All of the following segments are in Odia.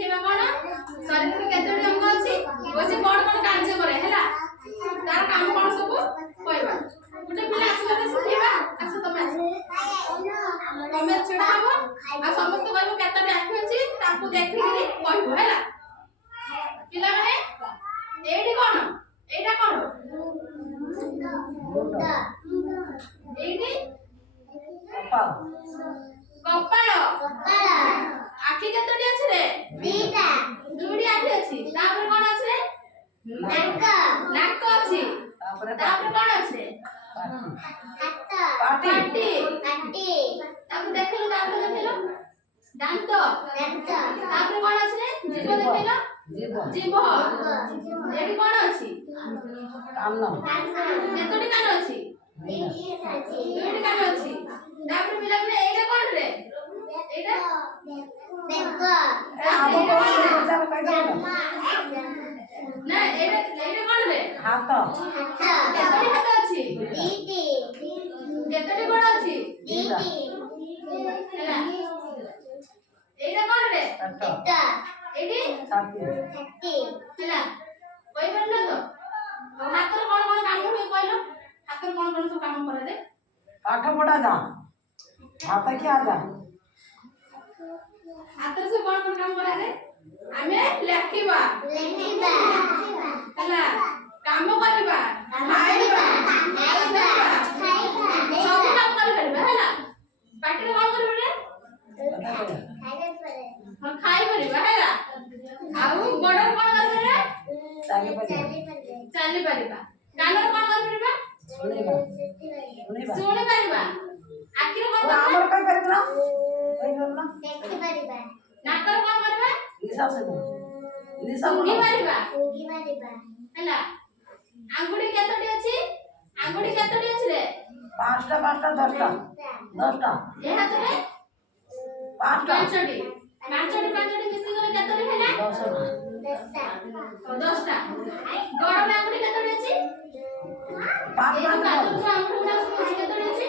ଶିଖେଇବା କ'ଣ ଶରୀରରେ କେତୋଟି ଅଙ୍ଗ ଅଛି ଓ ସେ କ'ଣ କ'ଣ କାର୍ଯ୍ୟ କରେ ହେଲା ତାର କାମ କ'ଣ ସବୁ କହିବା ଗୋଟେ ପିଲା ଆସିବ ଶିଖେଇବା ଆସ ତମେ ଛିଡ଼ା ହବ ଆଉ ସମସ୍ତେ କହିବ କେତୋଟି ଆଖି ଅଛି ତାକୁ ଦେଖିକି କହିବ ହେଲା ପିଲାମାନେ ଏଇଠି କ'ଣ ଏଇଟା କ'ଣ ଏଇଠି କପାଳ ଆଖି କେତୋଟି ଅଛି ରେ ଦୁଇଟି ଆଖି ଅଛି ତାପରେ କ'ଣ ଅଛି ରେ ନାକ ଅଛି ତାପରେ କ'ଣ ଅଛି ରେ ପାଟି ତାପରେ ଦେଖିଲୁ ଦାନ୍ତ ତାପରେ କ'ଣ ଅଛି ରେ ଜିଭ ଦେଖିଲ ଜିଭ ଏଠି କ'ଣ ଅଛି କେତୋଟି କାନ ଅଛି ଦୁଇଟି କାନ ଅଛି ତାପରେ ପିଲାମାନେ ଏଇଟା କ'ଣ ରେ ଏଇଟା ନା ଏଇଟା କ'ଣ ରେ ହାତ କେତୋଟି ହାତ ଅଛି କେତୋଟି ଗୋଡ଼ ଅଛି ହେଲା ଏଇଟା କ'ଣ ରେ ଏଇଠି ହେଲା କହିପାରିଲ ତ ହାତରେ କ'ଣ କ'ଣ କାମ ହୁଏ କହିଲ ହାତରେ କ'ଣ କ'ଣ ସବୁ କାମ କରାଯାଏ ପାଠ ପଢା ଯା ହାତ କିଆ ଯା ହାତରେ ସବୁ କ'ଣ କ'ଣ କାମ କରାଯାଏ ଆମେ ଲେଖିବା ହେଲା କାମ କରିବା ଖାଇବା ସବୁ କାମ କରିପାରିବା ହେଲା ପାଟିରେ କ'ଣ କରିପାରିବା ଖାଇପାରିବା ହେଲା ଆଉ ଗୋଡ଼ରେ କ'ଣ କରିପାରିବା ଚାଲିପାରିବା କାନରେ କ'ଣ କରିପାରିବା ଶୁଣିପାରିବା ଆଖିରେ କ'ଣ କରିପାରିବା ନାକରେ କ'ଣ କରିବା ଶୁଙ୍ଘିପାରିବା ହେଲା ଆଙ୍ଗୁଠି କେତୋଟି ଅଛି ରେ ପାଞ୍ଚଟା 10ଟା ଏ ହାତରେ ପାଞ୍ଚଟି ମିଶିଗଲେ କେତୋଟି ହେଲା 10ଟା ଗରମ ଆଙ୍ଗୁଠି କେତୋଟି ଅଛି କେତୋଟି ଅଛି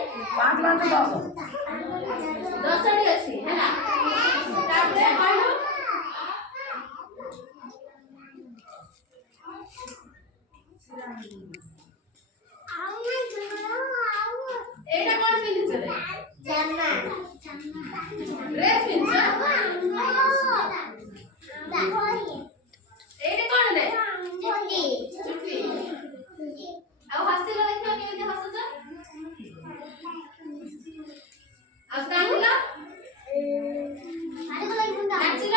10ଟି ଅଛି ହେଲା ତାପରେ କହିଲୁ এইটা কোন পিনছ রে জামা ড্রেস পিনছ এইটা কোন রে চুটি ଆଉ ହସିଲ ଦେଖିଲ କେମିତି ହସୁଛ ଆଉ କାନ୍ଦିଲ ନାଚିଲ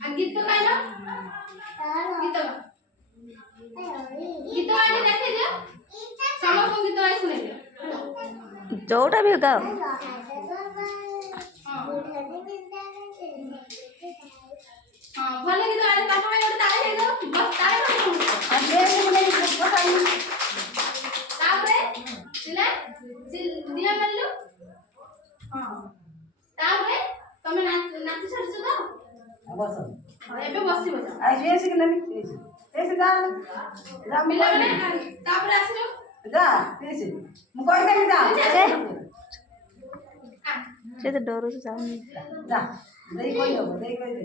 ଆଉ ଗୀତ ଗାଇଲ ଗୀତ ଆଣି ଦେଖେଇ ଦିଅ ସମସ୍ତଙ୍କୁ ଗୀତ ଗାଇ ଶୁଣେଇ ଦିଅ ଯୋଉଟା ବି ଗାଅ ହଁ ଭଲ ଗୀତ ଗାଇଲେ ତାଙ୍କ ପାଇଁ ଗୋଟେ ତାଳି ହେଇଯାଉ ବସ୍ ତାଳି ତାପରେ ପିଲା ଦିଆ ମାରିଲୁ ହଁ ତାପରେ ତମେ ନାଚି ଛାଡ଼ିଛ ତ ଏବେ ବସିବ ପିଲାମାନେ ତାପରେ ଆସିଲୁ ସେ ତ ଡରୁଛୁ ଯାଉନି ଯା ଦେଇ କହିଦବ ଦେଇ କହିଦେ